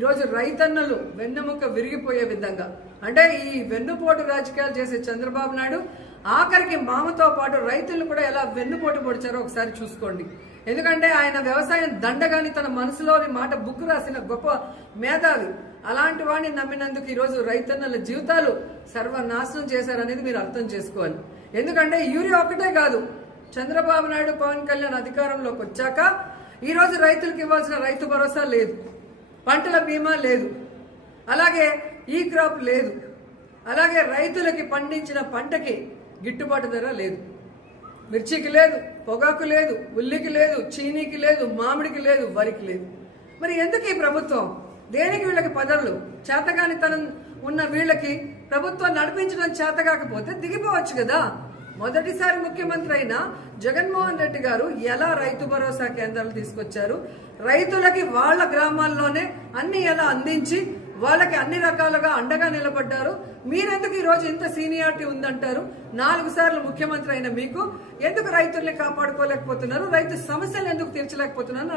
ఈరోజు రైతన్నలు వెన్నెముక విరిగిపోయే విధంగా అంటే ఈ వెన్నుపోటు రాజకీయాలు చేసే చంద్రబాబు నాయుడు ఆఖరికి మామతో పాటు రైతులు కూడా ఎలా వెన్నుపోటు పొడిచారో ఒకసారి చూసుకోండి. ఎందుకంటే ఆయన వ్యవసాయం దండగాని తన మనసులోని మాట బుక్ రాసిన గొప్ప మేధావి. అలాంటి వాడిని నమ్మినందుకు ఈరోజు రైతన్నల జీవితాలు సర్వనాశనం చేశారనేది మీరు అర్థం చేసుకోవాలి. ఎందుకంటే యూరియా ఒక్కటే కాదు, చంద్రబాబు నాయుడు పవన్ కళ్యాణ్ అధికారంలోకి వచ్చాక ఈరోజు రైతులకు ఇవ్వాల్సిన రైతు భరోసా లేదు, పంటల బీమా లేదు, అలాగే ఈ క్రాప్ లేదు, అలాగే రైతులకి పండించిన పంటకి గిట్టుబాటు ధర లేదు, మిర్చికి లేదు, పొగాకు లేదు, ఉల్లికి లేదు, చీనీకి లేదు, మామిడికి లేదు, వరికి లేదు. మరి ఎందుకు ఈ ప్రభుత్వం? దేనికి వీళ్ళకి పదవులు? చేతగానితనం ఉన్న వీళ్ళకి ప్రభుత్వం నడిపించడం చేత కాకపోతే దిగిపోవచ్చు కదా. మొదటిసారి ముఖ్యమంత్రి అయిన జగన్మోహన్ రెడ్డి గారు ఎలా రైతు భరోసా కేంద్రాలు తీసుకొచ్చారు, రైతులకి వాళ్ళ గ్రామాల్లోనే అన్ని ఎలా అందించి వాళ్ళకి అన్ని రకాలుగా అండగా నిలబడ్డారు. మీరెందుకు ఈ రోజు ఇంత సీనియారిటీ ఉందంటారు? 4 సార్లు ముఖ్యమంత్రి అయిన మీకు ఎందుకు రైతుల్ని కాపాడుకోలేకపోతున్నారు? రైతు సమస్యలు ఎందుకు తీర్చలేకపోతున్నారు?